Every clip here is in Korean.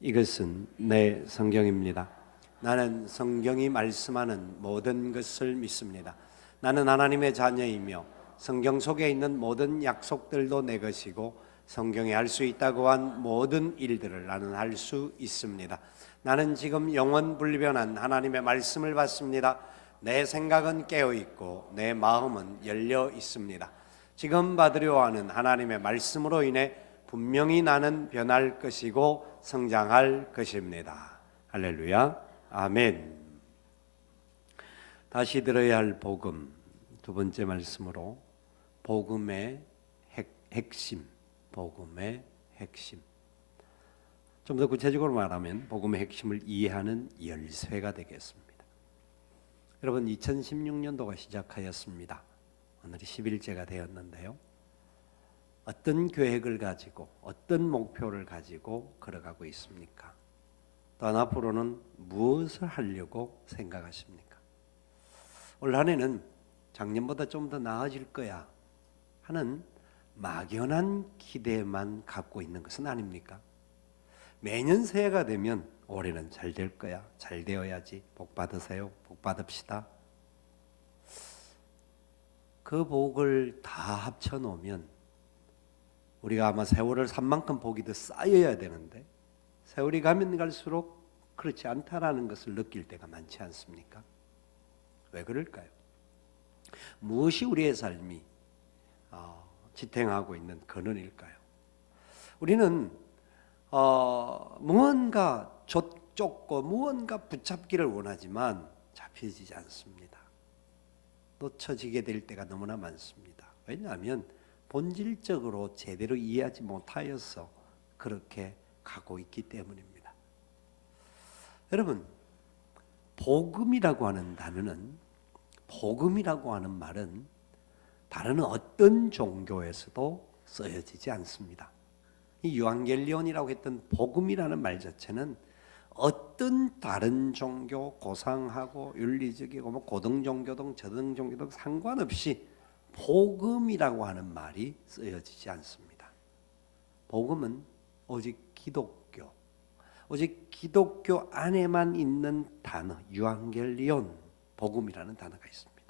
이것은 내 성경입니다. 나는 성경이 말씀하는 모든 것을 믿습니다. 나는 하나님의 자녀이며 성경 속에 있는 모든 약속들도 내 것이고 성경에 할 수 있다고 한 모든 일들을 나는 할 수 있습니다. 나는 지금 영원불변한 하나님의 말씀을 받습니다. 내 생각은 깨어 있고 내 마음은 열려 있습니다. 지금 받으려 하는 하나님의 말씀으로 인해 분명히 나는 변할 것이고 성장할 것입니다. 할렐루야, 아멘. 다시 들어야 할 복음, 두 번째 말씀으로 복음의 핵심, 복음의 핵심. 좀 더 구체적으로 말하면 복음의 핵심을 이해하는 열쇠가 되겠습니다. 여러분, 2016년도가 시작하였습니다. 오늘이 10일째가 되었는데요. 어떤 계획을 가지고 어떤 목표를 가지고 걸어가고 있습니까? 또 앞으로는 무엇을 하려고 생각하십니까? 올 한 해는 작년보다 좀 더 나아질 거야 하는 막연한 기대만 갖고 있는 것은 아닙니까? 매년 새해가 되면 올해는 잘 될 거야, 잘 되어야지, 복 받으세요, 복 받읍시다. 그 복을 다 합쳐놓으면 우리가 아마 세월을 산 만큼 복이 더 쌓여야 되는데 세월이 가면 갈수록 그렇지 않다라는 것을 느낄 때가 많지 않습니까? 왜 그럴까요? 무엇이 우리의 삶이 지탱하고 있는 근원일까요? 우리는 무언가 쫓고 무언가 붙잡기를 원하지만 잡혀지지 않습니다. 놓쳐지게 될 때가 너무나 많습니다. 왜냐하면 본질적으로 제대로 이해하지 못하여서 그렇게 가고 있기 때문입니다. 여러분, 복음이라고 하는 단어는, 복음이라고 하는 말은 다른 어떤 종교에서도 쓰여지지 않습니다. 이 유앙겔리온이라고 했던 복음이라는 말 자체는 어떤 다른 종교, 고상하고 윤리적이고 고등 종교든 저등 종교든 상관없이 복음이라고 하는 말이 쓰여지지 않습니다. 복음은 오직 기독교, 오직 기독교 안에만 있는 단어, 유앙겔리온, 복음이라는 단어가 있습니다.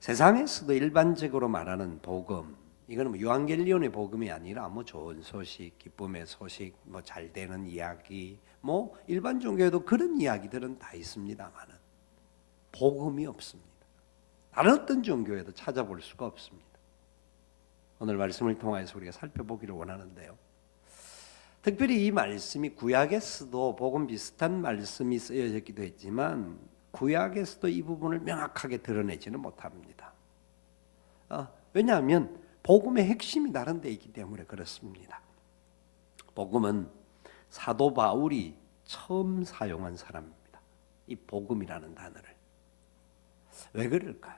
세상에서도 일반적으로 말하는 복음, 이거는 유앙겔리온의 복음이 아니라 좋은 소식, 기쁨의 소식, 잘 되는 이야기, 일반 종교에도 그런 이야기들은 다 있습니다만은 복음이 없습니다. 다른 어떤 종교에도 찾아볼 수가 없습니다. 오늘 말씀을 통해서 우리가 살펴보기를 원하는데요. 특별히 이 말씀이 구약에서도 복음 비슷한 말씀이 쓰여졌기도 했지만 구약에서도 이 부분을 명확하게 드러내지는 못합니다. 왜냐하면 복음의 핵심이 다른 데 있기 때문에 그렇습니다. 복음은 사도 바울이 처음 사용한 사람입니다. 이 복음이라는 단어를. 왜 그럴까요?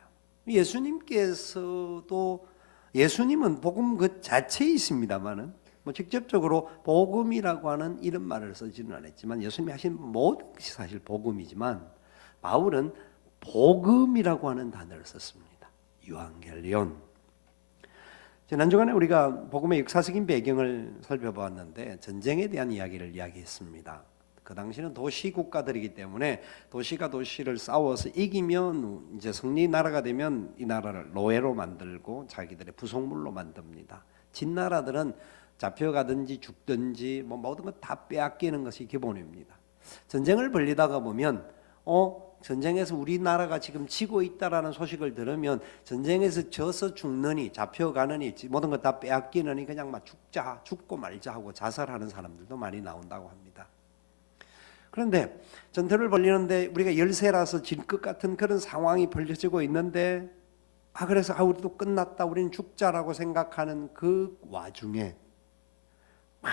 예수님은 복음 그 자체에 있습니다만은 직접적으로 복음이라고 하는 이런 말을 쓰지는 않았지만 예수님이 하신 모든 것이 사실 복음이지만 바울은 복음이라고 하는 단어를 썼습니다. 유앙겔리온. 지난 주간에 우리가 복음의 역사적인 배경을 살펴보았는데 전쟁에 대한 이야기를 이야기했습니다. 그 당시는 도시 국가들이기 때문에 도시가 도시를 싸워서 이기면 이제 승리 나라가 되면 이 나라를 노예로 만들고 자기들의 부속물로 만듭니다. 진 나라들은 잡혀가든지 죽든지 모든 것 다 빼앗기는 것이 기본입니다. 전쟁을 벌리다가 보면 전쟁에서 우리나라가 지금 지고 있다라는 소식을 들으면 전쟁에서 져서 죽느니 잡혀가느니 모든 것 다 빼앗기느니 그냥 죽고 말자 하고 자살하는 사람들도 많이 나온다고 합니다. 그런데 전투를 벌리는데 우리가 열세라서 질 것 같은 그런 상황이 벌어지고 있는데 그래서 우리도 끝났다, 우리는 죽자라고 생각하는 그 와중에 막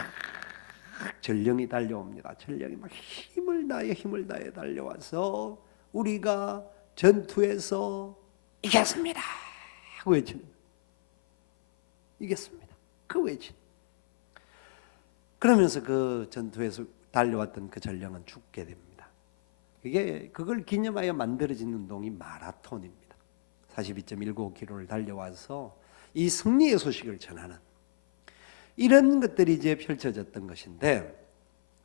전령이 달려옵니다. 전령이 막 힘을 다해 달려와서 우리가 전투에서 이겼습니다 하고 외치는, 이겼습니다 그 외치. 그러면서 그 전투에서 달려왔던 그 전령은 죽게 됩니다. 그걸 기념하여 만들어진 운동이 마라톤입니다. 42.195km를 달려와서 이 승리의 소식을 전하는 이런 것들이 이제 펼쳐졌던 것인데,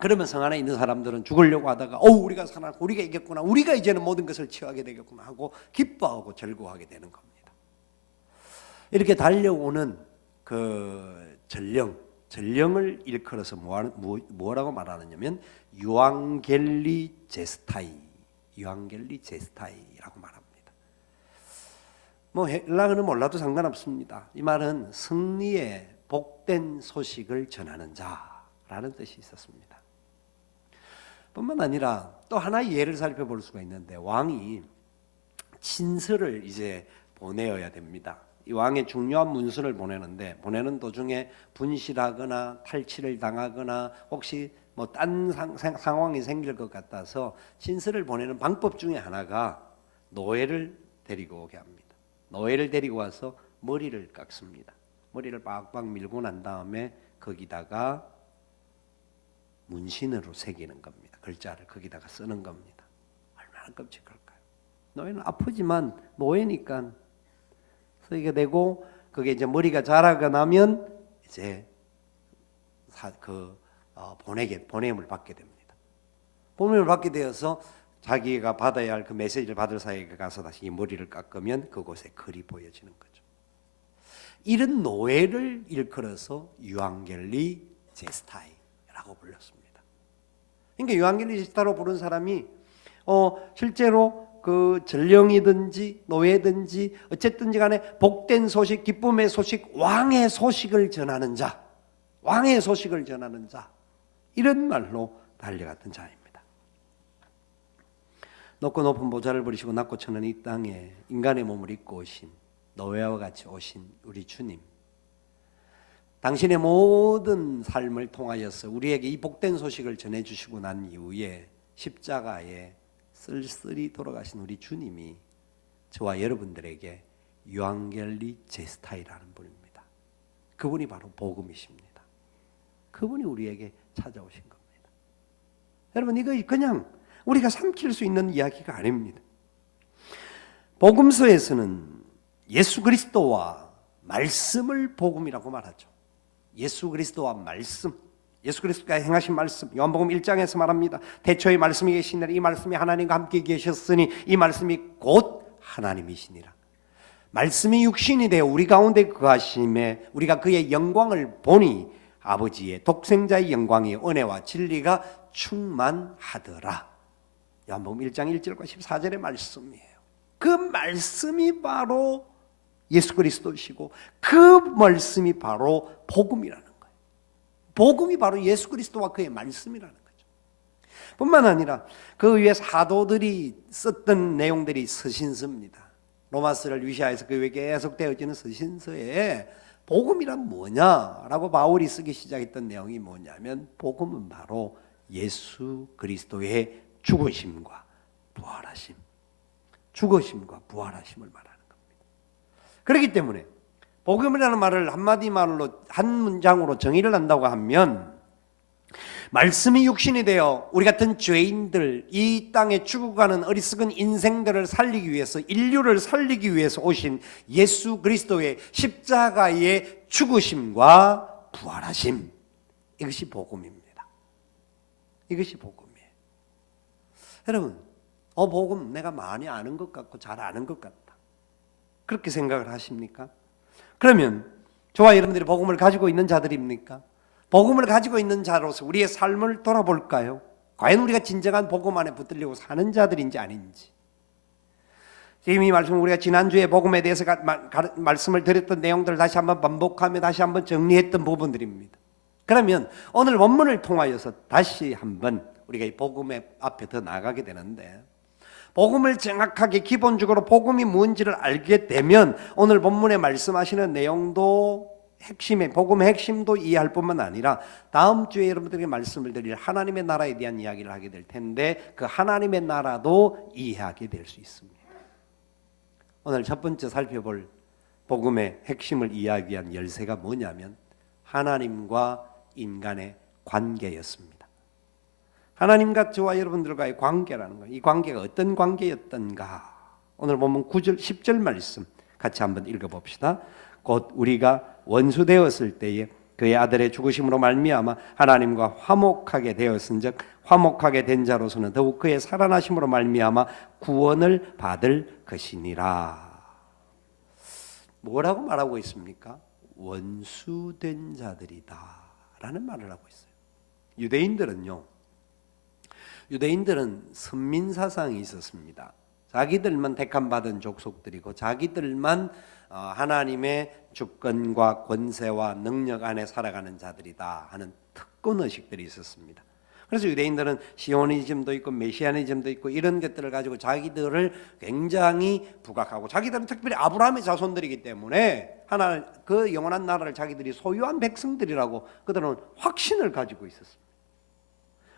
그러면 성 안에 있는 사람들은 죽으려고 하다가 우리가 살았고 우리가 이겼구나, 우리가 이제는 모든 것을 취하게 되겠구나 하고 기뻐하고 즐거워하게 되는 겁니다. 이렇게 달려오는 그 전령을 일컬어서 뭐라고 말하느냐면 유앙겔리 제스타이라고 말합니다. 뭐 헬라어는 몰라도 상관없습니다. 이 말은 승리의 복된 소식을 전하는 자라는 뜻이 있었습니다. 뿐만 아니라 또 하나의 예를 살펴볼 수가 있는데, 왕이 친서를 이제 보내어야 됩니다. 이 왕의 중요한 문서를 보내는 도중에 분실하거나 탈취를 당하거나 혹시 뭐 딴 상황이 생길 것 같아서 친서를 보내는 방법 중에 하나가 노예를 데리고 오게 합니다. 노예를 데리고 와서 머리를 깎습니다. 머리를 빡빡 밀고 난 다음에 거기다가 문신으로 새기는 겁니다. 글자를 거기다가 쓰는 겁니다. 얼마나 끔찍할까요? 노예는 아프지만 노예니까 쓰게 되고, 그게 이제 머리가 자라가 나면 이제 보냄을 받게 됩니다. 보냄을 받게 되어서 자기가 받아야 할 그 메시지를 받을 사이에 가서 다시 이 머리를 깎으면 그곳에 글이 보여지는 거죠. 이런 노예를 일컬어서 유앙겔리 제스타이라고 불렀습니다. 그러니까 유앙겔리 제스타로 부른 사람이 실제로 그 전령이든지 노예든지 어쨌든지 간에 복된 소식, 기쁨의 소식, 왕의 소식을 전하는 자, 이런 말로 달려갔던 자입니다. 높고 높은 보좌를 버리시고 낮고 천한 이 땅에 인간의 몸을 입고 오신, 노예와 같이 오신 우리 주님, 당신의 모든 삶을 통하여서 우리에게 이 복된 소식을 전해주시고 난 이후에 십자가에 쓸쓸히 돌아가신 우리 주님이 저와 여러분들에게 유앙겔리 제스타이라는 분입니다. 그분이 바로 복음이십니다. 그분이 우리에게 찾아오신 겁니다. 여러분, 이거 그냥 우리가 삼킬 수 있는 이야기가 아닙니다. 복음서에서는 예수 그리스도와 말씀을 복음이라고 말하죠. 예수 그리스도와 말씀, 예수 그리스도가 행하신 말씀, 요한복음 1장에서 말합니다. 태초에 말씀이 계시니라. 이 말씀이 하나님과 함께 계셨으니 이 말씀이 곧 하나님이시니라. 말씀이 육신이 되어 우리 가운데 거하심에 우리가 그의 영광을 보니 아버지의 독생자의 영광이 은혜와 진리가 충만하더라. 요한복음 1장 1절과 14절의 말씀이에요. 그 말씀이 바로 예수 그리스도시고 그 말씀이 바로 복음이라는 거예요. 복음이 바로 예수 그리스도와 그의 말씀이라는 거죠. 뿐만 아니라 그 위에 사도들이 썼던 내용들이 서신서입니다. 로마서를 위시하여서 그 위에 계속 되어지는 서신서에 복음이란 뭐냐라고 바울이 쓰기 시작했던 내용이 뭐냐면, 복음은 바로 예수 그리스도의 죽으심과 부활하심, 죽으심과 부활하심을 말하는 겁니다. 그렇기 때문에 복음이라는 말을 한마디 말로 한 문장으로 정의를 한다고 하면, 말씀이 육신이 되어 우리 같은 죄인들, 이 땅에 죽어가는 어리석은 인생들을 살리기 위해서, 인류를 살리기 위해서 오신 예수 그리스도의 십자가의 죽으심과 부활하심, 이것이 복음입니다. 이것이 복음이에요. 여러분, 복음 내가 많이 아는 것 같고 잘 아는 것 같다, 그렇게 생각을 하십니까? 그러면 저와 여러분들이 복음을 가지고 있는 자들입니까? 복음을 가지고 있는 자로서 우리의 삶을 돌아볼까요? 과연 우리가 진정한 복음 안에 붙들려고 사는 자들인지 아닌지. 지금 이 말씀, 우리가 지난주에 복음에 대해서 말씀을 드렸던 내용들을 다시 한번 반복하며 다시 한번 정리했던 부분들입니다. 그러면 오늘 본문을 통하여서 다시 한번 우리가 이 복음의 앞에 더 나아가게 되는데, 복음을 정확하게 기본적으로 복음이 뭔지를 알게 되면 오늘 본문에 말씀하시는 내용도 복음의 핵심도 이해할 뿐만 아니라 다음 주에 여러분들에게 말씀을 드릴 하나님의 나라에 대한 이야기를 하게 될 텐데, 그 하나님의 나라도 이해하게 될 수 있습니다. 오늘 첫 번째 살펴볼 복음의 핵심을 이야기한 열쇠가 뭐냐면 하나님과 인간의 관계였습니다. 하나님과 저와 여러분들과의 관계라는 거예요. 이 관계가 어떤 관계였던가, 오늘 보면 9절 10절 말씀 같이 한번 읽어봅시다. 곧 우리가 원수 되었을 때에 그의 아들의 죽으심으로 말미암아 하나님과 화목하게 되었은즉 화목하게 된 자로서는 더욱 그의 살아나심으로 말미암아 구원을 받을 것이니라. 뭐라고 말하고 있습니까? 원수된 자들이다 라는 말을 하고 있어요. 유대인들은 선민사상이 있었습니다. 자기들만 택함 받은 족속들이고 자기들만 하나님의 주권과 권세와 능력 안에 살아가는 자들이다 하는 특권의식들이 있었습니다. 그래서 유대인들은 시오니즘도 있고 메시아니즘도 있고 이런 것들을 가지고 자기들을 굉장히 부각하고, 자기들은 특별히 아브라함의 자손들이기 때문에 하나 그 영원한 나라를 자기들이 소유한 백성들이라고 그들은 확신을 가지고 있었습니다.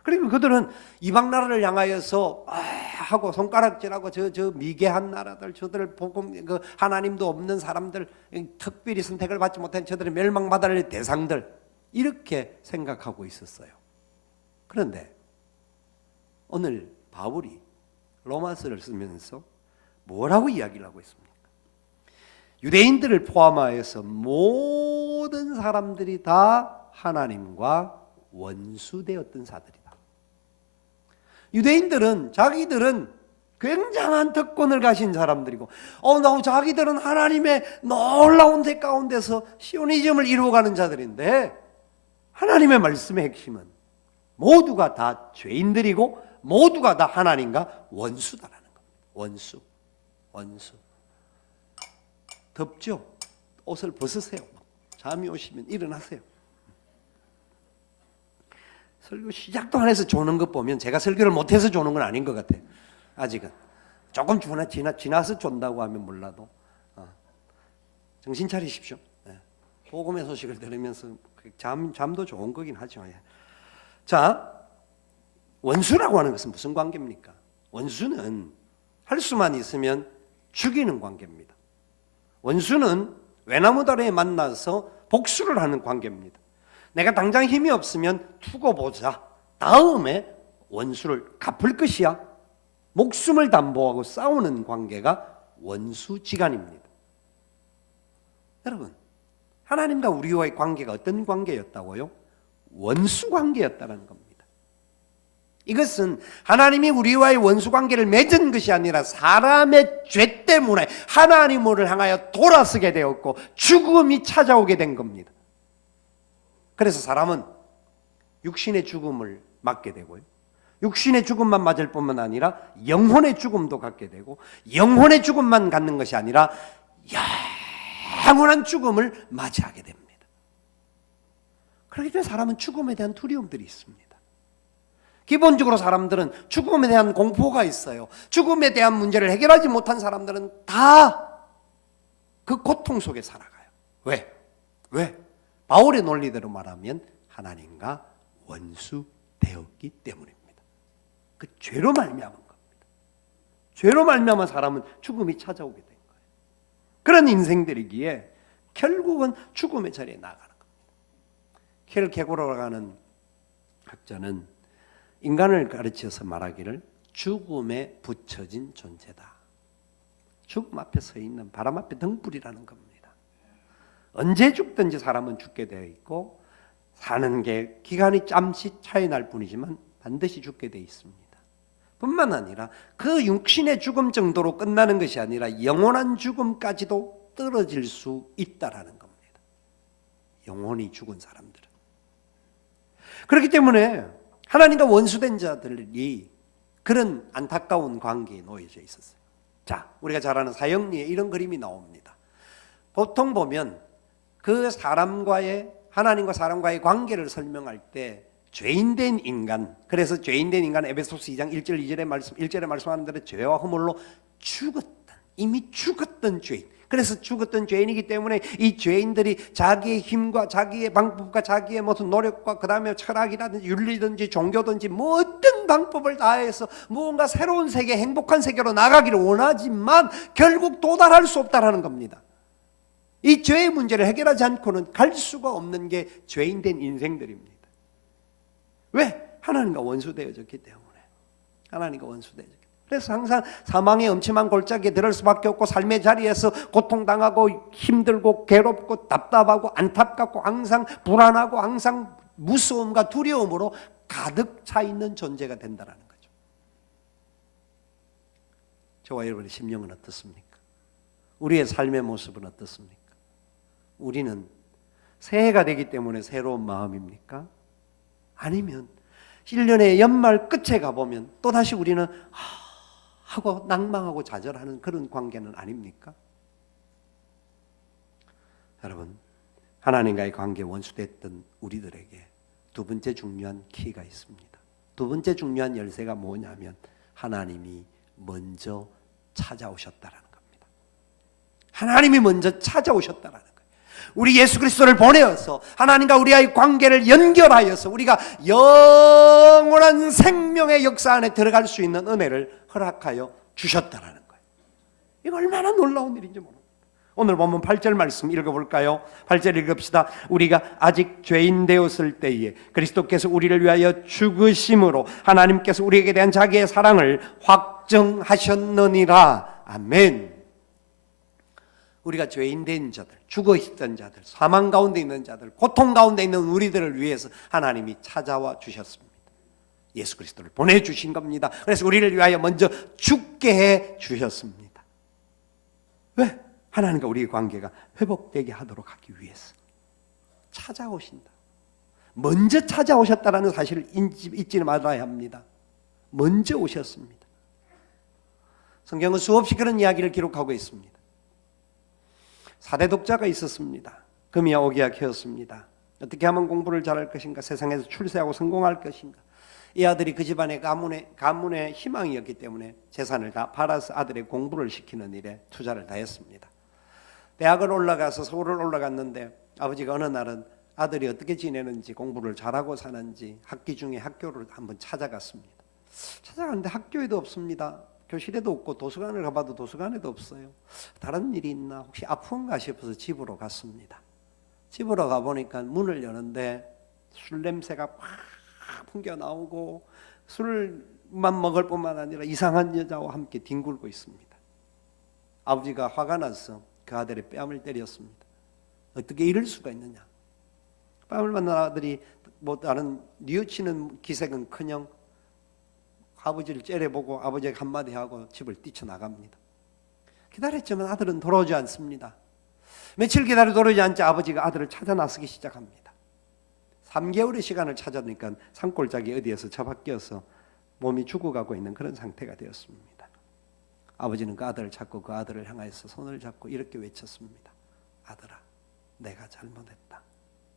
그리고 그들은 이방 나라를 향하여서 하고 손가락질하고 저 미개한 나라들, 저들을 복음 그 하나님도 없는 사람들, 특별히 선택을 받지 못한 저들의 멸망받아야 할 대상들, 이렇게 생각하고 있었어요. 그런데 오늘 바울이 로마서를 쓰면서 뭐라고 이야기를 하고 있습니까? 유대인들을 포함하여서 모든 사람들이 다 하나님과 원수되었던 자들이다. 유대인들은 자기들은 굉장한 특권을 가진 사람들이고, 자기들은 하나님의 놀라운 대 가운데서 시오니즘을 이루어가는 자들인데, 하나님의 말씀의 핵심은 모두가 다 죄인들이고 모두가 다 하나님과 원수다라는 겁니다. 원수. 덥죠? 옷을 벗으세요. 잠이 오시면 일어나세요. 설교 시작도 안 해서 조는 것 보면 제가 설교를 못해서 조는 건 아닌 것 같아요. 아직은 조금 지나서 존다고 하면 몰라도 정신 차리십시오. 복음의 소식을 들으면서 잠도 좋은 거긴 하죠. 자, 원수라고 하는 것은 무슨 관계입니까? 원수는 할 수만 있으면 죽이는 관계입니다. 원수는 외나무다리에 만나서 복수를 하는 관계입니다. 내가 당장 힘이 없으면 두고 보자, 다음에 원수를 갚을 것이야, 목숨을 담보하고 싸우는 관계가 원수지간입니다. 여러분, 하나님과 우리와의 관계가 어떤 관계였다고요? 원수 관계였다는 겁니다. 이것은 하나님이 우리와의 원수 관계를 맺은 것이 아니라 사람의 죄 때문에 하나님을 향하여 돌아서게 되었고 죽음이 찾아오게 된 겁니다. 그래서 사람은 육신의 죽음을 맞게 되고요, 육신의 죽음만 맞을 뿐만 아니라 영혼의 죽음도 갖게 되고, 영혼의 죽음만 갖는 것이 아니라 영원한 죽음을 맞이하게 됩니다. 그렇기 때문에 사람은 죽음에 대한 두려움들이 있습니다. 기본적으로 사람들은 죽음에 대한 공포가 있어요. 죽음에 대한 문제를 해결하지 못한 사람들은 다 그 고통 속에 살아가요. 왜? 바울의 논리대로 말하면 하나님과 원수되었기 때문입니다. 그 죄로 말미암은 겁니다. 죄로 말미암아 사람은 죽음이 찾아오게 된 거예요. 그런 인생들이기에 결국은 죽음의 자리에 나가는 겁니다. 킬케고르라고 하는 학자는 인간을 가르쳐서 말하기를 죽음에 붙여진 존재다. 죽음 앞에 서 있는 바람 앞에 등불이라는 겁니다. 언제 죽든지 사람은 죽게 되어 있고, 사는 게 기간이 잠시 차이 날 뿐이지만 반드시 죽게 되어 있습니다. 뿐만 아니라 그 육신의 죽음 정도로 끝나는 것이 아니라 영원한 죽음까지도 떨어질 수 있다라는 겁니다. 영혼이 죽은 사람들은. 그렇기 때문에 하나님과 원수된 자들이 그런 안타까운 관계에 놓여져 있었어요. 자, 우리가 잘 아는 사형리에 이런 그림이 나옵니다. 보통 보면 그 사람과의, 하나님과 사람과의 관계를 설명할 때 죄인된 인간, 그래서 죄인된 인간 에베소서 2장 1절 1절에 말씀하는 대로 죄와 허물로 이미 죽었던 죄인, 그래서 죽었던 죄인이기 때문에 이 죄인들이 자기의 힘과 자기의 방법과 자기의 무슨 노력과 그 다음에 철학이라든지 윤리든지 종교든지 어떤 방법을 다해서 무언가 새로운 세계, 행복한 세계로 나가기를 원하지만 결국 도달할 수 없다라는 겁니다. 이 죄의 문제를 해결하지 않고는 갈 수가 없는 게 죄인된 인생들입니다. 왜? 하나님과 원수되어졌기 때문에. 하나님과 원수되어졌기 때문에. 그래서 항상 사망의 음침한 골짜기에 들을 수밖에 없고 삶의 자리에서 고통당하고 힘들고 괴롭고 답답하고 안타깝고 항상 불안하고 항상 무서움과 두려움으로 가득 차 있는 존재가 된다는 거죠. 저와 여러분의 심령은 어떻습니까? 우리의 삶의 모습은 어떻습니까? 우리는 새해가 되기 때문에 새로운 마음입니까? 아니면 1년의 연말 끝에 가보면 또다시 우리는 하고 낭망하고 좌절하는 그런 관계는 아닙니까? 여러분, 하나님과의 관계 원수됐던 우리들에게 두 번째 중요한 키가 있습니다. 두 번째 중요한 열쇠가 뭐냐면 하나님이 먼저 찾아오셨다라는 겁니다. 하나님이 먼저 찾아오셨다라는 거예요. 우리 예수 그리스도를 보내어서 하나님과 우리와의 관계를 연결하여서 우리가 영원한 생명의 역사 안에 들어갈 수 있는 은혜를 허락하여 주셨다라는 거예요. 이거 얼마나 놀라운 일인지 모릅니다. 오늘 보면 8절 말씀 읽어볼까요? 8절 읽읍시다. 우리가 아직 죄인 되었을 때에 그리스도께서 우리를 위하여 죽으심으로 하나님께서 우리에게 대한 자기의 사랑을 확증하셨느니라. 아멘. 우리가 죄인 된 자들, 죽어 있던 자들, 사망 가운데 있는 자들, 고통 가운데 있는 우리들을 위해서 하나님이 찾아와 주셨습니다. 예수 그리스도를 보내주신 겁니다. 그래서 우리를 위하여 먼저 죽게 해 주셨습니다. 왜? 하나님과 우리의 관계가 회복되게 하도록 하기 위해서 찾아오신다. 먼저 찾아오셨다는 사실을 잊지 말아야 합니다. 먼저 오셨습니다. 성경은 수없이 그런 이야기를 기록하고 있습니다. 4대 독자가 있었습니다. 금이야 오기야 키웠습니다. 어떻게 하면 공부를 잘할 것인가, 세상에서 출세하고 성공할 것인가. 이 아들이 그 집안의 가문의 희망이었기 때문에 재산을 다 팔아서 아들의 공부를 시키는 일에 투자를 다했습니다. 대학을 올라가서 서울을 올라갔는데 아버지가 어느 날은 아들이 어떻게 지내는지, 공부를 잘하고 사는지 학기 중에 학교를 한번 찾아갔습니다. 찾아갔는데 학교에도 없습니다. 교실에도 없고 도서관을 가봐도 도서관에도 없어요. 다른 일이 있나, 혹시 아픈가 싶어서 집으로 갔습니다. 집으로 가보니까 문을 여는데 술 냄새가 확 풍겨 나오고 술만 먹을 뿐만 아니라 이상한 여자와 함께 뒹굴고 있습니다. 아버지가 화가 나서 그 아들의 뺨을 때렸습니다. 어떻게 이럴 수가 있느냐. 뺨을 맞는 아들이 뭐 다른 뉘우치는 기색은커녕 아버지를 째려보고 아버지에게 한마디 하고 집을 뛰쳐나갑니다. 기다렸지만 아들은 돌아오지 않습니다. 며칠 기다려 돌아오지 않자 아버지가 아들을 찾아 나서기 시작합니다. 3개월의 시간을 찾아니까 산골짜기 어디에서 처박혀서 몸이 죽어가고 있는 그런 상태가 되었습니다. 아버지는 그 아들을 찾고 그 아들을 향하여서 손을 잡고 이렇게 외쳤습니다. 아들아, 내가 잘못했다.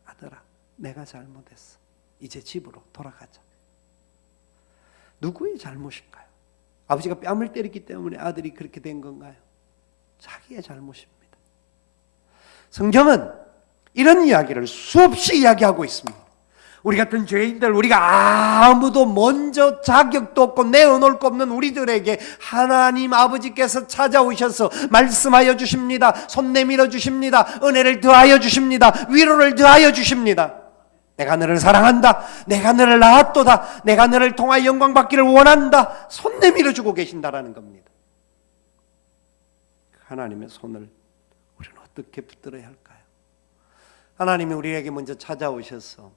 아들아, 내가 잘못했어. 이제 집으로 돌아가자. 누구의 잘못인가요? 아버지가 뺨을 때렸기 때문에 아들이 그렇게 된 건가요? 자기의 잘못입니다. 성경은 이런 이야기를 수없이 이야기하고 있습니다. 우리 같은 죄인들, 우리가 아무도 먼저 자격도 없고 내어놓을 거 없는 우리들에게 하나님 아버지께서 찾아오셔서 말씀하여 주십니다. 손 내밀어 주십니다. 은혜를 더하여 주십니다. 위로를 더하여 주십니다. 내가 너를 사랑한다. 내가 너를 낳았도다. 내가 너를 통하여 영광 받기를 원한다. 손 내밀어 주고 계신다라는 겁니다. 하나님의 손을 우리는 어떻게 붙들어야 할까요? 하나님이 우리에게 먼저 찾아오셔서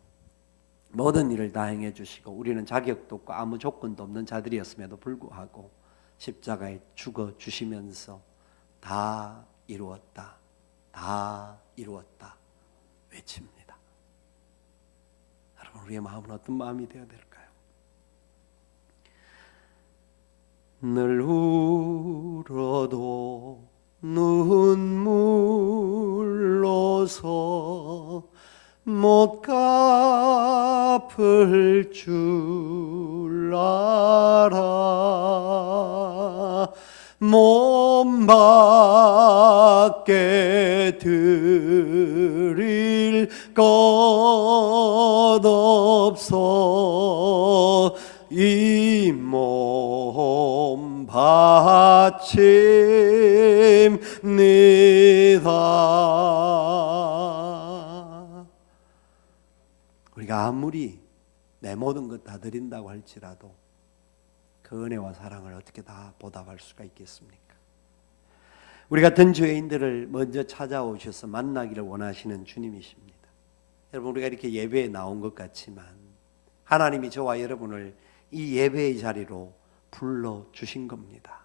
모든 일을 다 행해 주시고 우리는 자격도 없고 아무 조건도 없는 자들이었음에도 불구하고 십자가에 죽어 주시면서 다 이루었다. 다 이루었다. 외칩니다. 여러분, 우리의 마음은 어떤 마음이 되어야 될까요? 늘 울어도 눈물로서 못 갚을 줄 알아 몸 밖에 드릴 것 없어 이 몸 바칩니다. 우리가 아무리 내 모든 것 다 드린다고 할지라도 그 그 은혜와 사랑을 어떻게 다 보답할 수가 있겠습니까? 우리 같은 죄인들을 먼저 찾아오셔서 만나기를 원하시는 주님이십니다. 여러분, 우리가 이렇게 예배에 나온 것 같지만 하나님이 저와 여러분을 이 예배의 자리로 불러주신 겁니다.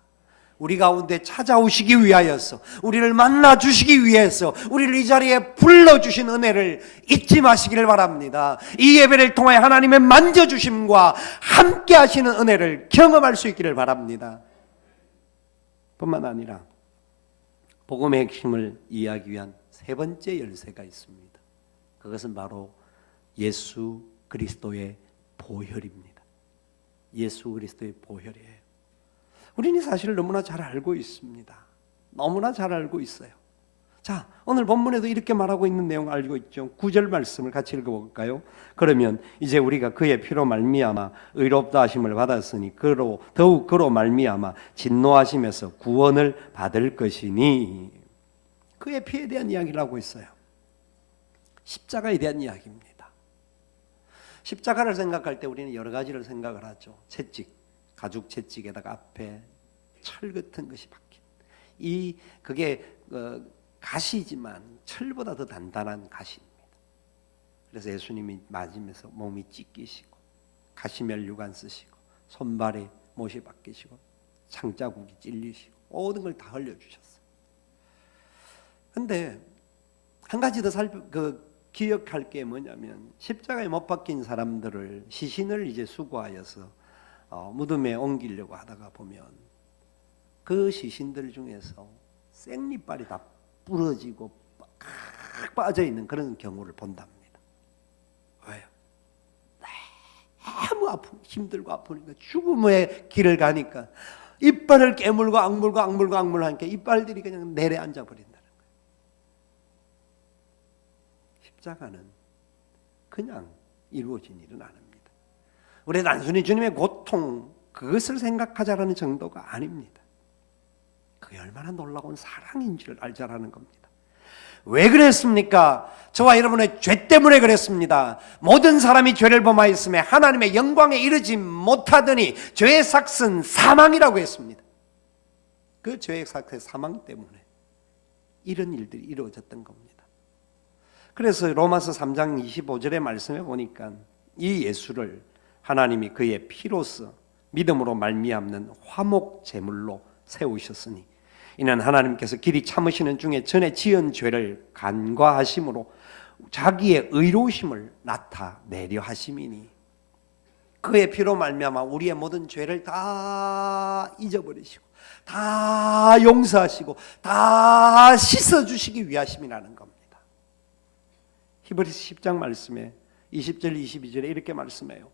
우리 가운데 찾아오시기 위하여서, 우리를 만나주시기 위해서 우리를 이 자리에 불러주신 은혜를 잊지 마시기를 바랍니다. 이 예배를 통해 하나님의 만져주심과 함께 하시는 은혜를 경험할 수 있기를 바랍니다. 뿐만 아니라 복음의 핵심을 이해하기 위한 세 번째 열쇠가 있습니다. 그것은 바로 예수 그리스도의 보혈입니다. 예수 그리스도의 보혈이에요. 우리는 사실을 너무나 잘 알고 있습니다. 너무나 잘 알고 있어요. 자, 오늘 본문에도 이렇게 말하고 있는 내용 알고 있죠. 9절 말씀을 같이 읽어볼까요? 그러면 이제 우리가 그의 피로 말미암아 의롭다 하심을 받았으니 더욱 그로 말미암아 진노하심에서 구원을 받을 것이니, 그의 피에 대한 이야기를 하고 있어요. 십자가에 대한 이야기입니다. 십자가를 생각할 때 우리는 여러 가지를 생각을 하죠. 채찍, 가죽 채찍에다가 앞에 철 같은 것이 박힌, 그게 가시지만 철보다 더 단단한 가시입니다. 그래서 예수님이 맞으면서 몸이 찢기시고 가시면류관 쓰시고 손발에 못이 박히시고 창자국이 찔리시고 모든 걸 다 흘려주셨어요. 그런데 한 가지 더 기억할 게 뭐냐면, 십자가에 못 박힌 사람들을, 시신을 이제 수거하여서 무덤에 옮기려고 하다가 보면 그 시신들 중에서 생리빨이 다 부러지고 꽉 빠져 있는 그런 경우를 본답니다. 왜요? 너무 힘들고 아프니까, 죽음의 길을 가니까 이빨을 깨물고 악물고 하니까 이빨들이 그냥 내려앉아 버린다는 거예요. 십자가는 그냥 이루어진 일은 아닙니다. 우리 단순히 주님의 고통, 그것을 생각하자라는 정도가 아닙니다. 그게 얼마나 놀라운 사랑인 줄 알자라는 겁니다. 왜 그랬습니까? 저와 여러분의 죄 때문에 그랬습니다. 모든 사람이 죄를 범하였음에 하나님의 영광에 이르지 못하더니 죄의 삭은 사망이라고 했습니다. 그 죄의 삭의 사망 때문에 이런 일들이 이루어졌던 겁니다. 그래서 로마서 3장 25절의 말씀에 보니까 이 예수를 하나님이 그의 피로서 믿음으로 말미암는 화목 제물로 세우셨으니, 이는 하나님께서 길이 참으시는 중에 전에 지은 죄를 간과하심으로 자기의 의로우심을 나타내려 하심이니, 그의 피로 말미암아 우리의 모든 죄를 다 잊어버리시고 다 용서하시고 다 씻어주시기 위하심이라는 겁니다. 히브리서 10장 말씀에 20절 22절에 이렇게 말씀해요.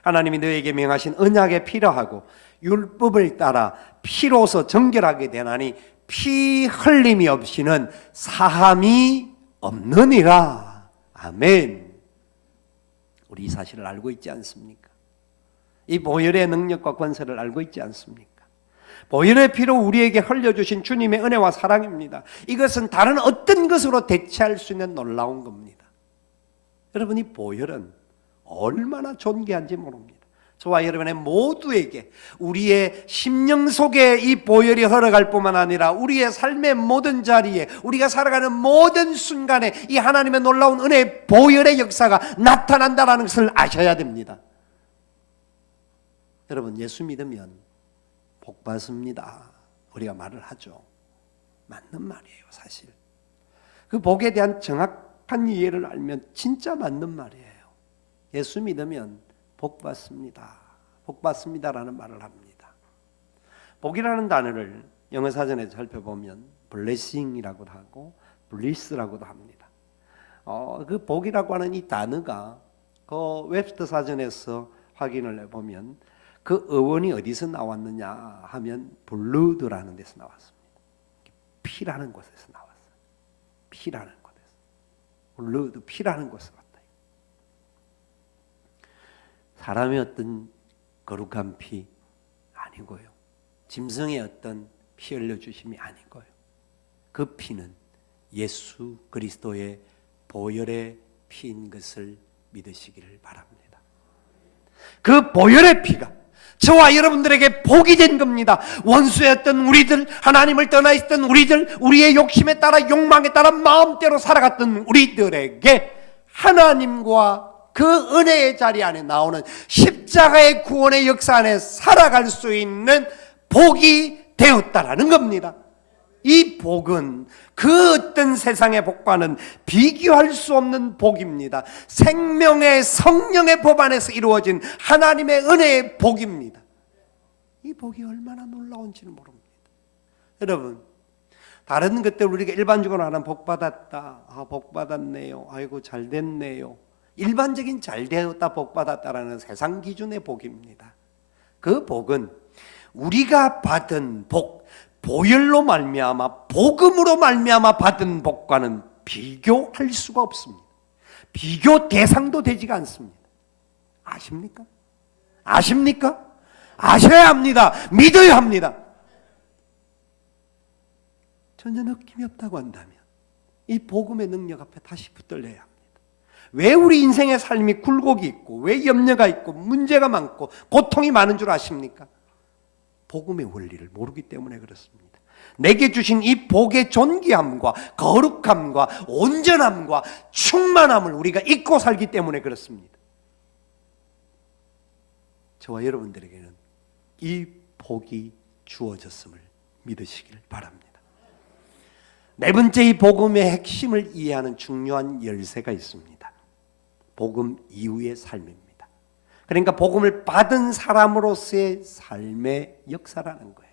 하나님이 너에게 명하신 언약에 필요하고 율법을 따라 피로서 정결하게 되나니 피 흘림이 없이는 사함이 없느니라. 아멘. 우리 이 사실을 알고 있지 않습니까? 이 보혈의 능력과 권세를 알고 있지 않습니까? 보혈의 피로 우리에게 흘려주신 주님의 은혜와 사랑입니다. 이것은 다른 어떤 것으로 대체할 수 있는 놀라운 겁니다. 여러분, 이 보혈은 얼마나 존귀한지 모릅니다. 저와 여러분의 모두에게 우리의 심령 속에 이 보혈이 흘러갈 뿐만 아니라 우리의 삶의 모든 자리에, 우리가 살아가는 모든 순간에 이 하나님의 놀라운 은혜의 보혈의 역사가 나타난다는 것을 아셔야 됩니다. 여러분, 예수 믿으면 복 받습니다, 우리가 말을 하죠. 맞는 말이에요. 사실 그 복에 대한 정확한 이해를 알면 진짜 맞는 말이에요. 예수 믿으면 복 받습니다, 복 받습니다라는 말을 합니다. 복이라는 단어를 영어 사전에 살펴보면 blessing이라고도 하고 bliss라고도 합니다. 그 복이라고 하는 이 단어가 그 웹스터 사전에서 확인을 해보면 그 어원이 어디서 나왔느냐 하면 블루드라는 데서 나왔습니다. 피라는 곳에서 나왔어요. 피라는 곳에서. 블루드, 피라는 곳에서 왔다. 사람의 어떤 거룩한 피 아니고요, 짐승의 어떤 피 흘려주심이 아니고요, 그 피는 예수 그리스도의 보혈의 피인 것을 믿으시기를 바랍니다. 그 보혈의 피가 저와 여러분들에게 복이 된 겁니다. 원수였던 우리들, 하나님을 떠나 있던 우리들, 우리의 욕심에 따라 욕망에 따라 마음대로 살아갔던 우리들에게 하나님과 그 은혜의 자리 안에 나오는 십자가의 구원의 역사 안에 살아갈 수 있는 복이 되었다라는 겁니다. 이 복은 그 어떤 세상의 복과는 비교할 수 없는 복입니다. 생명의 성령의 법 안에서 이루어진 하나님의 은혜의 복입니다. 이 복이 얼마나 놀라운지는 모릅니다. 여러분, 다른 것들 우리가 일반적으로 하는 복 받았다, 복 받았네요, 아이고 잘 됐네요, 일반적인 잘 되었다, 복 받았다라는 세상 기준의 복입니다. 그 복은 우리가 받은 복, 보혈로 말미암아 복음으로 말미암아 받은 복과는 비교할 수가 없습니다. 비교 대상도 되지가 않습니다. 아십니까? 아십니까? 아셔야 합니다. 믿어야 합니다. 전혀 느낌이 없다고 한다면 이 복음의 능력 앞에 다시 붙들려야 합니다. 왜 우리 인생의 삶이 굴곡이 있고 왜 염려가 있고 문제가 많고 고통이 많은 줄 아십니까? 복음의 원리를 모르기 때문에 그렇습니다. 내게 주신 이 복의 존귀함과 거룩함과 온전함과 충만함을 우리가 잊고 살기 때문에 그렇습니다. 저와 여러분들에게는 이 복이 주어졌음을 믿으시길 바랍니다. 네 번째, 이 복음의 핵심을 이해하는 중요한 열쇠가 있습니다. 복음 이후의 삶입니다. 그러니까 복음을 받은 사람으로서의 삶의 역사라는 거예요.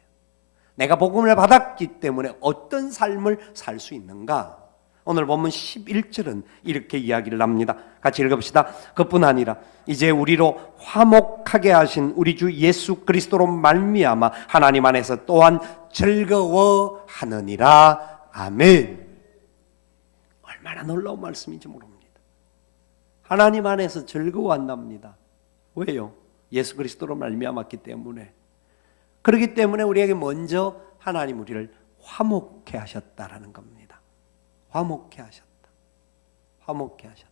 내가 복음을 받았기 때문에 어떤 삶을 살 수 있는가? 오늘 본문 11절은 이렇게 이야기를 합니다. 같이 읽어봅시다. 그뿐 아니라 이제 우리로 화목하게 하신 우리 주 예수 그리스도로 말미암아 하나님 안에서 또한 즐거워하느니라. 아멘. 얼마나 놀라운 말씀인지 모릅니다. 하나님 안에서 즐거워한답니다. 왜요? 예수 그리스도로 말미암았기 때문에. 그렇기 때문에 우리에게 먼저 하나님 우리를 화목케 하셨다라는 겁니다. 화목케 하셨다. 화목케 하셨다.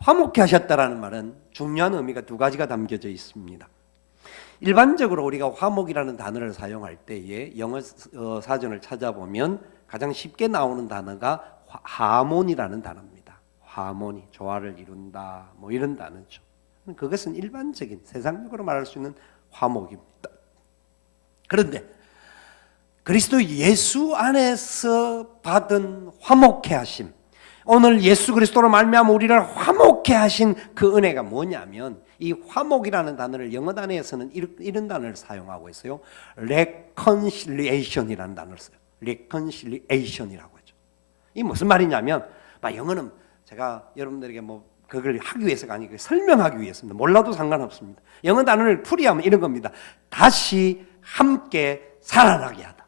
화목케 하셨다라는 말은 중요한 의미가 두 가지가 담겨져 있습니다. 일반적으로 우리가 화목이라는 단어를 사용할 때에 영어 사전을 찾아보면 가장 쉽게 나오는 단어가 하모니라는 단어입니다. 하모니, 조화를 이룬다, 뭐 이런 단어죠. 그것은 일반적인 세상적으로 말할 수 있는 화목입니다. 그런데 그리스도 예수 안에서 받은 화목케 하심, 오늘 예수 그리스도로 말미암아 우리를 화목케 하신 그 은혜가 뭐냐면, 이 화목이라는 단어를 영어 단어에서는 이런 단어를 사용하고 있어요. reconciliation이라는 단어를 써요. reconciliation이라고 하죠. 이 무슨 말이냐면, 영어는 제가 여러분들에게 그걸 하기 위해서가 아니고 설명하기 위해서입니다. 몰라도 상관없습니다. 영어 단어를 풀이하면 이런 겁니다. 다시 함께 살아나게 하다.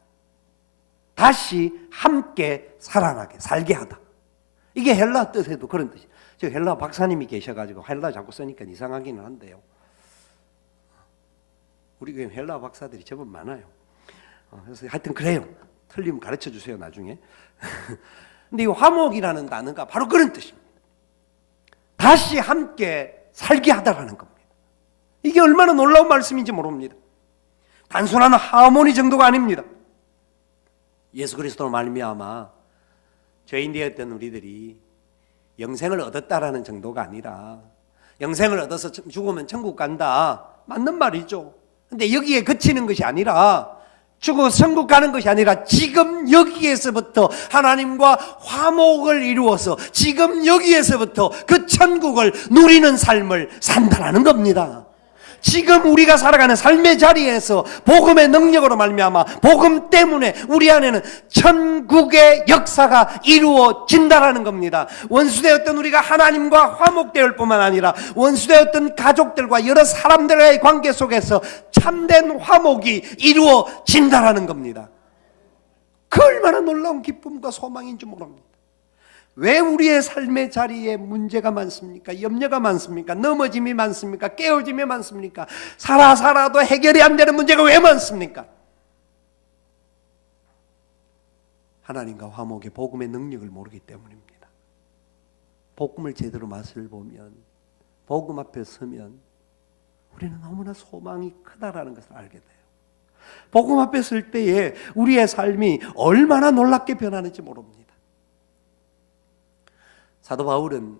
다시 함께 살아나게, 살게 하다. 이게 헬라 뜻에도 그런 뜻이에요. 저 헬라 박사님이 계셔가지고 헬라 자꾸 쓰니까 이상하기는 한데요. 우리 교회 헬라 박사들이 제법 많아요. 그래서 하여튼 그래요. 틀리면 가르쳐 주세요, 나중에. 근데 이 화목이라는 단어가 바로 그런 뜻입니다. 다시 함께 살게 하다라는 겁니다. 이게 얼마나 놀라운 말씀인지 모릅니다. 단순한 하모니 정도가 아닙니다. 예수 그리스도로 말미암아 죄인 되었던 우리들이 영생을 얻었다라는 정도가 아니라, 영생을 얻어서 죽으면 천국 간다, 맞는 말이죠. 근데 여기에 그치는 것이 아니라, 죽어서 천국 가는 것이 아니라 지금 여기에서부터 하나님과 화목을 이루어서 지금 여기에서부터 그 천국을 누리는 삶을 산다라는 겁니다. 지금 우리가 살아가는 삶의 자리에서 복음의 능력으로 말미암아 복음 때문에 우리 안에는 천국의 역사가 이루어진다라는 겁니다. 원수되었던 우리가 하나님과 화목되을 뿐만 아니라 원수되었던 가족들과 여러 사람들과의 관계 속에서 참된 화목이 이루어진다라는 겁니다. 그 얼마나 놀라운 기쁨과 소망인지 모릅니다. 왜 우리의 삶의 자리에 문제가 많습니까? 염려가 많습니까? 넘어짐이 많습니까? 깨어짐이 많습니까? 살아도 해결이 안 되는 문제가 왜 많습니까? 하나님과 화목의 복음의 능력을 모르기 때문입니다. 복음을 제대로 맛을 보면, 복음 앞에 서면 우리는 너무나 소망이 크다라는 것을 알게 돼요. 복음 앞에 설 때에 우리의 삶이 얼마나 놀랍게 변하는지 모릅니다. 사도 바울은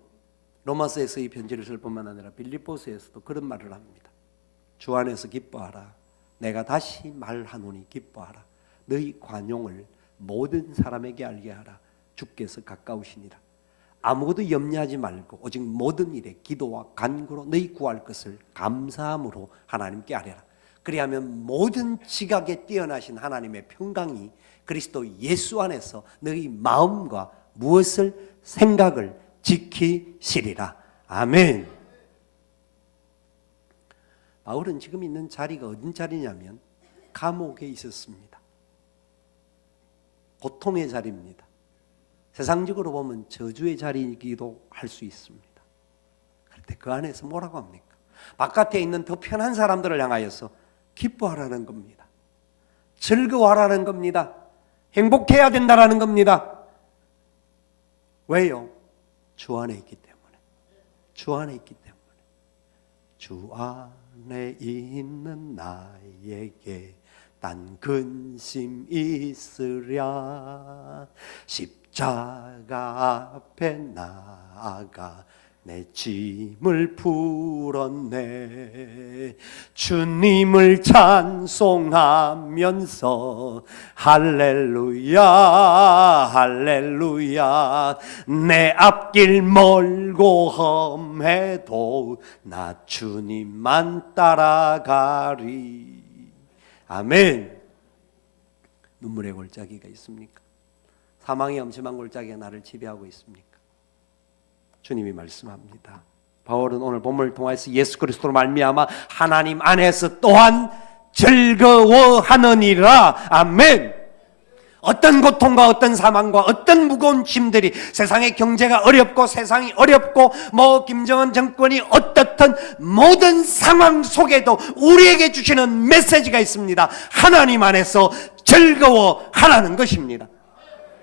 로마서에서의 편지를 쓸 뿐만 아니라 빌립보서에서도 그런 말을 합니다. 주 안에서 기뻐하라. 내가 다시 말하노니 기뻐하라. 너희 관용을 모든 사람에게 알게 하라. 주께서 가까우시니라. 아무것도 염려하지 말고 오직 모든 일에 기도와 간구로 너희 구할 것을 감사함으로 하나님께 아뢰라. 그리하면 모든 지각에 뛰어나신 하나님의 평강이 그리스도 예수 안에서 너희 마음과 무엇을 생각을 지키시리라. 아멘. 바울은 지금 있는 자리가 어떤 자리냐면 감옥에 있었습니다. 고통의 자리입니다. 세상적으로 보면 저주의 자리이기도 할 수 있습니다. 그런데 그 안에서 뭐라고 합니까? 바깥에 있는 더 편한 사람들을 향하여서 기뻐하라는 겁니다. 즐거워하라는 겁니다. 행복해야 된다라는 겁니다. 왜요? 주 안에 있기 때문에. 주 안에 있기 때문에. 주 안에 있는 나에게 딴 근심 있으랴. 십자가 앞에 나아가 내 짐을 풀었네. 주님을 찬송하면서 할렐루야 할렐루야. 내 앞길 멀고 험해도 나 주님만 따라가리. 아멘. 눈물의 골짜기가 있습니까? 사망의 엄침한 골짜기가 나를 지배하고 있습니까? 주님이 말씀합니다. 바울은 오늘 본문을 통해서 예수 그리스도로 말미암아 하나님 안에서 또한 즐거워하느니라. 아멘. 어떤 고통과 어떤 사망과 어떤 무거운 짐들이, 세상의 경제가 어렵고 세상이 어렵고 김정은 정권이 어떻든 모든 상황 속에도 우리에게 주시는 메시지가 있습니다. 하나님 안에서 즐거워하라는 것입니다.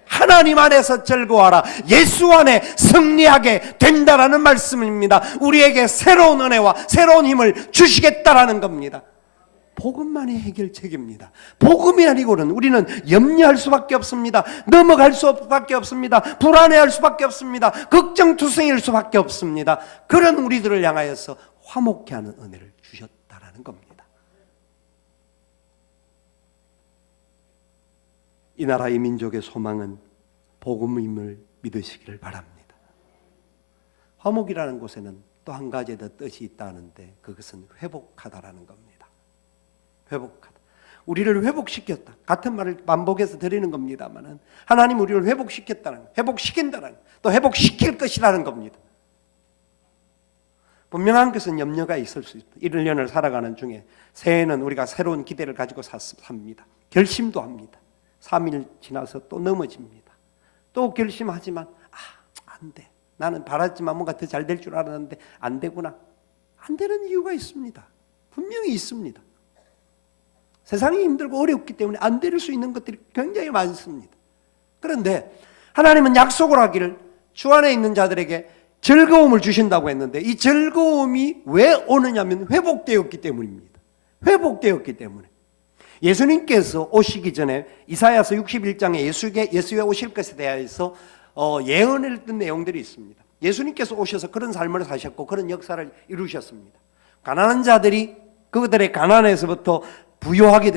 하나님 안에서 즐거워하라. 예수 안에 승리하게 된다라는 말씀입니다. 우리에게 새로운 은혜와 새로운 힘을 주시겠다라는 겁니다. 복음만이 해결책입니다. 복음이 아니고는 우리는 염려할 수밖에 없습니다. 넘어갈 수밖에 없습니다. 불안해할 수밖에 없습니다. 걱정투성일 수밖에 없습니다. 그런 우리들을 향하여서 화목케 하는 은혜를 주셨다라는 겁니다. 이 나라 이 민족의 소망은 복음임을 믿으시기를 바랍니다. 화목이라는 곳에는 또 한 가지 더 뜻이 있다는데 그것은 회복하다라는 겁니다. 회복하다. 우리를 회복시켰다. 같은 말을 반복해서 드리는 겁니다만은 하나님 우리를 회복시켰다는, 회복시킨다는, 또 회복시킬 것이라는 겁니다. 분명한 것은 염려가 있을 수 있다. 1년을 살아가는 중에 새해는 우리가 새로운 기대를 가지고 삽니다. 결심도 합니다. 3일 지나서 또 넘어집니다. 또 결심하지만 안 돼. 나는 바랐지만 뭔가 더 잘 될 줄 알았는데 안 되구나. 안 되는 이유가 있습니다. 분명히 있습니다. 세상이 힘들고 어렵기 때문에 안 될 수 있는 것들이 굉장히 많습니다. 그런데 하나님은 약속을 하기를 주 안에 있는 자들에게 즐거움을 주신다고 했는데 이 즐거움이 왜 오느냐면 회복되었기 때문입니다. 회복되었기 때문에. 예수님께서 오시기 전에 이사야서 61장에 예수의 오실 것에 대해서 예언을 했던 내용들이 있습니다. 예수님께서 오셔서 그런 삶을 사셨고 그런 역사를 이루셨습니다. 가난한 자들이 그들의 가난에서부터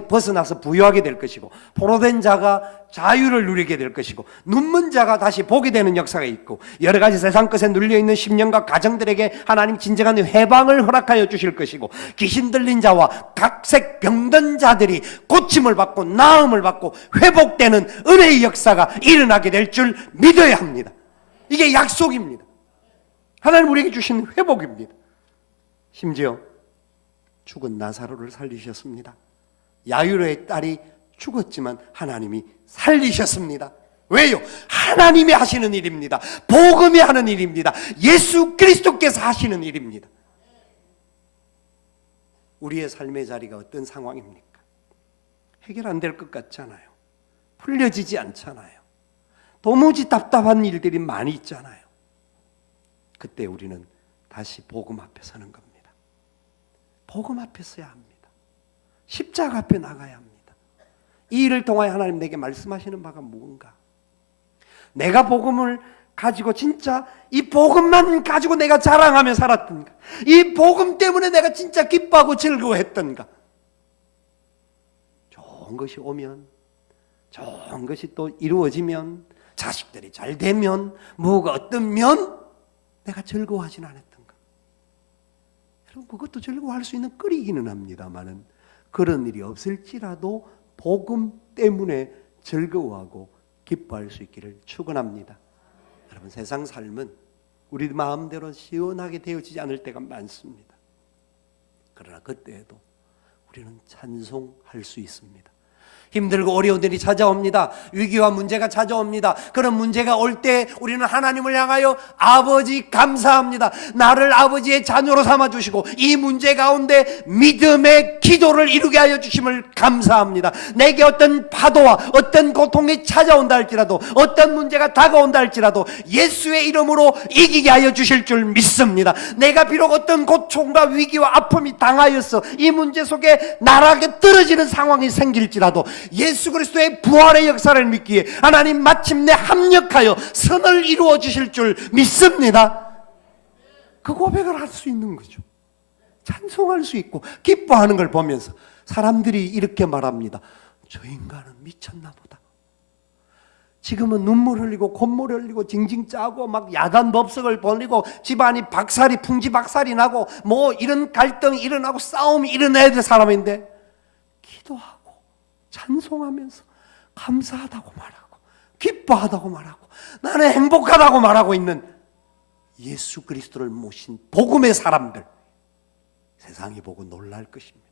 벗어나서 부유하게 될 것이고, 포로된 자가 자유를 누리게 될 것이고, 눈먼 자가 다시 보게 되는 역사가 있고, 여러 가지 세상 것에 눌려있는 심령과 가정들에게 하나님 진정한 해방을 허락하여 주실 것이고, 귀신 들린 자와 각색 병든 자들이 고침을 받고 나음을 받고 회복되는 은혜의 역사가 일어나게 될 줄 믿어야 합니다. 이게 약속입니다. 하나님 우리에게 주신 회복입니다. 심지어 죽은 나사로를 살리셨습니다. 야이로의 딸이 죽었지만 하나님이 살리셨습니다. 왜요? 하나님이 하시는 일입니다. 복음이 하는 일입니다. 예수 그리스도께서 하시는 일입니다. 우리의 삶의 자리가 어떤 상황입니까? 해결 안 될 것 같잖아요. 풀려지지 않잖아요. 도무지 답답한 일들이 많이 있잖아요. 그때 우리는 다시 복음 앞에 서는 겁니다. 복음 앞에 서야 합니다. 십자가 앞에 나가야 합니다. 이 일을 통하여 하나님 내게 말씀하시는 바가 무언가? 내가 복음을 가지고 진짜 이 복음만 가지고 내가 자랑하며 살았던가? 이 복음 때문에 내가 진짜 기뻐하고 즐거워했던가? 좋은 것이 오면, 좋은 것이 또 이루어지면, 자식들이 잘 되면, 뭐가 어떠면 내가 즐거워하진 않았던가? 여러분, 그것도 즐거워할 수 있는 끓이기는 합니다만은 그런 일이 없을지라도 복음 때문에 즐거워하고 기뻐할 수 있기를 축원합니다. 여러분, 세상 삶은 우리 마음대로 시원하게 되어지지 않을 때가 많습니다. 그러나 그때에도 우리는 찬송할 수 있습니다. 힘들고 어려운 일이 찾아옵니다. 위기와 문제가 찾아옵니다. 그런 문제가 올 때 우리는 하나님을 향하여 아버지 감사합니다. 나를 아버지의 자녀로 삼아주시고 이 문제 가운데 믿음의 기도를 이루게 하여 주심을 감사합니다. 내게 어떤 파도와 어떤 고통이 찾아온다 할지라도, 어떤 문제가 다가온다 할지라도 예수의 이름으로 이기게 하여 주실 줄 믿습니다. 내가 비록 어떤 고통과 위기와 아픔이 당하여서 이 문제 속에 나락에 떨어지는 상황이 생길지라도 예수 그리스도의 부활의 역사를 믿기에 하나님 마침내 합력하여 선을 이루어 주실 줄 믿습니다. 그 고백을 할 수 있는 거죠. 찬송할 수 있고 기뻐하는 걸 보면서 사람들이 이렇게 말합니다. 저 인간은 미쳤나 보다. 지금은 눈물 흘리고 콧물 흘리고 징징 짜고 막 야단 법석을 벌리고 집안이 박살이 풍지박살이 나고 뭐 이런 갈등이 일어나고 싸움이 일어나야 될 사람인데 기도하고 찬송하면서 감사하다고 말하고 기뻐하다고 말하고 나는 행복하다고 말하고 있는 예수 그리스도를 모신 복음의 사람들, 세상이 보고 놀랄 것입니다.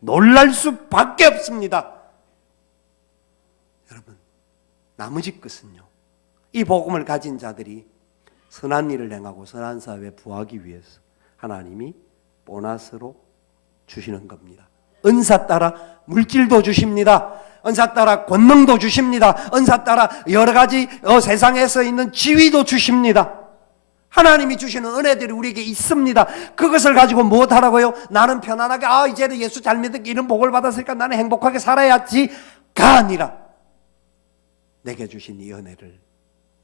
놀랄 수밖에 없습니다. 여러분, 나머지 것은요, 이 복음을 가진 자들이 선한 일을 행하고 선한 사회에 부하기 위해서 하나님이 보너스로 주시는 겁니다. 은사 따라 물질도 주십니다. 은사 따라 권능도 주십니다. 은사 따라 여러 가지 세상에서 있는 지위도 주십니다. 하나님이 주시는 은혜들이 우리에게 있습니다. 그것을 가지고 무엇하라고요? 나는 편안하게 이제는 예수 잘 믿고 이런 복을 받았으니까 나는 행복하게 살아야지가 아니라 내게 주신 이 은혜를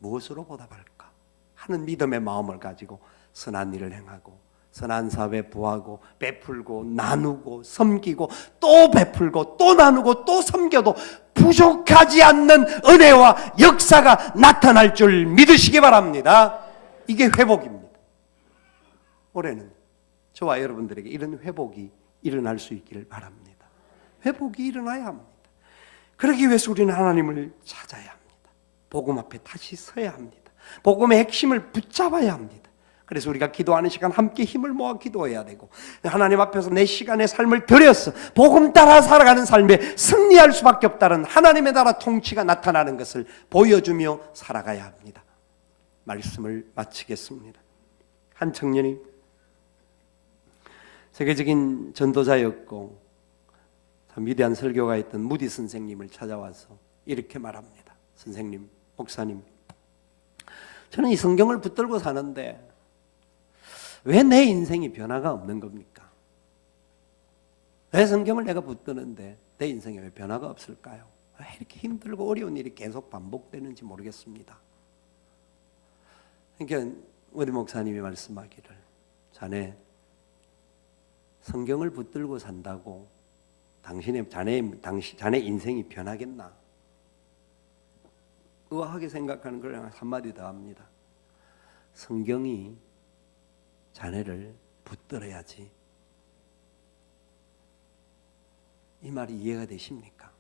무엇으로 보답할까 하는 믿음의 마음을 가지고 선한 일을 행하고 선한 사회에 부하고 베풀고 나누고 섬기고 또 베풀고 또 나누고 또 섬겨도 부족하지 않는 은혜와 역사가 나타날 줄 믿으시기 바랍니다. 이게 회복입니다. 올해는 저와 여러분들에게 이런 회복이 일어날 수 있기를 바랍니다. 회복이 일어나야 합니다. 그러기 위해서 우리는 하나님을 찾아야 합니다. 복음 앞에 다시 서야 합니다. 복음의 핵심을 붙잡아야 합니다. 그래서 우리가 기도하는 시간 함께 힘을 모아 기도해야 되고 하나님 앞에서 내 시간의 삶을 들여서 복음 따라 살아가는 삶에 승리할 수밖에 없다는 하나님의 나라 통치가 나타나는 것을 보여주며 살아가야 합니다. 말씀을 마치겠습니다. 한 청년이 세계적인 전도자였고 참 위대한 설교가 있던 무디 선생님을 찾아와서 이렇게 말합니다. 선생님, 목사님, 저는 이 성경을 붙들고 사는데 왜 내 인생이 변화가 없는 겁니까? 왜 성경을 내가 붙드는데 내 인생에 왜 변화가 없을까요? 왜 이렇게 힘들고 어려운 일이 계속 반복되는지 모르겠습니다. 그러니까 우리 목사님이 말씀하기를 자네 성경을 붙들고 산다고 자네 인생이 변하겠나? 의아하게 생각하는 걸 한마디 더 합니다. 성경이 자네를 붙들어야지. 이 말이 이해가 되십니까?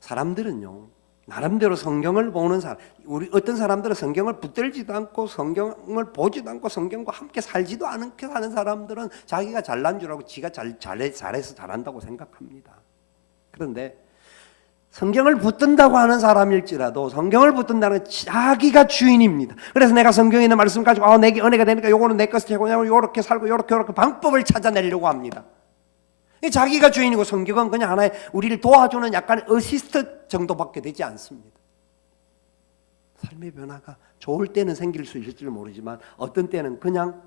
사람들은요, 나름대로 성경을 보는 사람, 어떤 사람들은 성경을 붙들지도 않고 성경을 보지도 않고 성경과 함께 살지도 않게 사는 사람들은 자기가 잘난 줄 알고 지가 잘해서 잘한다고 생각합니다. 그런데 성경을 붙든다고 하는 사람일지라도 성경을 붙든다는 자기가 주인입니다. 그래서 내가 성경에 있는 말씀 가지고 내게 은혜가 되니까 요거는 내 것을 제공하고 요렇게 살고 요렇게 방법을 찾아내려고 합니다. 자기가 주인이고 성경은 그냥 하나의 우리를 도와주는 약간 어시스트 정도밖에 되지 않습니다. 삶의 변화가 좋을 때는 생길 수 있을지 모르지만 어떤 때는 그냥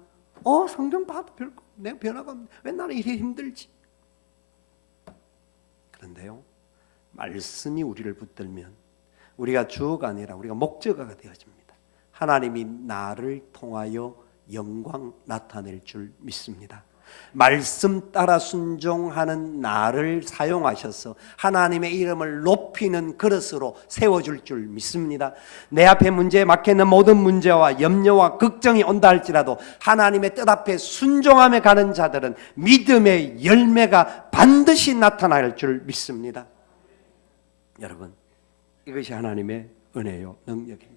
성경 봐도 별거 내가 변화가 없네. 왜 나는 이렇게 힘들지? 그런데요, 말씀이 우리를 붙들면 우리가 주어가 아니라 우리가 목적어가 되어집니다. 하나님이 나를 통하여 영광 나타낼 줄 믿습니다. 말씀 따라 순종하는 나를 사용하셔서 하나님의 이름을 높이는 그릇으로 세워줄 줄 믿습니다. 내 앞에 문제에 막혀있는 모든 문제와 염려와 걱정이 온다 할지라도 하나님의 뜻 앞에 순종하며 가는 자들은 믿음의 열매가 반드시 나타날 줄 믿습니다. 여러분, 이것이 하나님의 은혜요 능력입니다.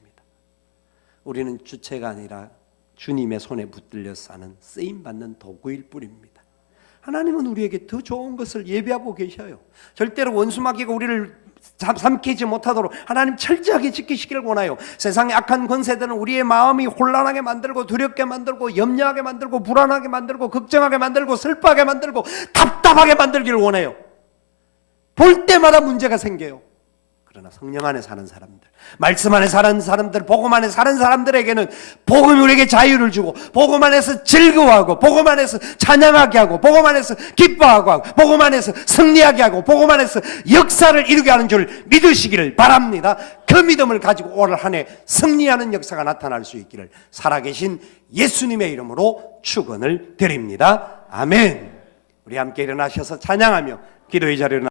우리는 주체가 아니라 주님의 손에 붙들려 사는 쓰임받는 도구일 뿐입니다. 하나님은 우리에게 더 좋은 것을 예비하고 계셔요. 절대로 원수마귀가 우리를 삼키지 못하도록 하나님 철저하게 지키시기를 원해요. 세상의 악한 권세들은 우리의 마음이 혼란하게 만들고 두렵게 만들고 염려하게 만들고 불안하게 만들고 걱정하게 만들고 슬퍼하게 만들고 답답하게 만들기를 원해요. 볼 때마다 문제가 생겨요. 그러나 성령 안에 사는 사람들, 말씀 안에 사는 사람들, 복음 안에 사는 사람들에게는 복음이 우리에게 자유를 주고 복음 안에서 즐거워하고 복음 안에서 찬양하게 하고 복음 안에서 기뻐하고 복음 안에서 승리하게 하고 복음 안에서 역사를 이루게 하는 줄 믿으시기를 바랍니다. 그 믿음을 가지고 올 한 해 승리하는 역사가 나타날 수 있기를 살아계신 예수님의 이름으로 축원을 드립니다. 아멘. 우리 함께 일어나셔서 찬양하며 기도의 자리로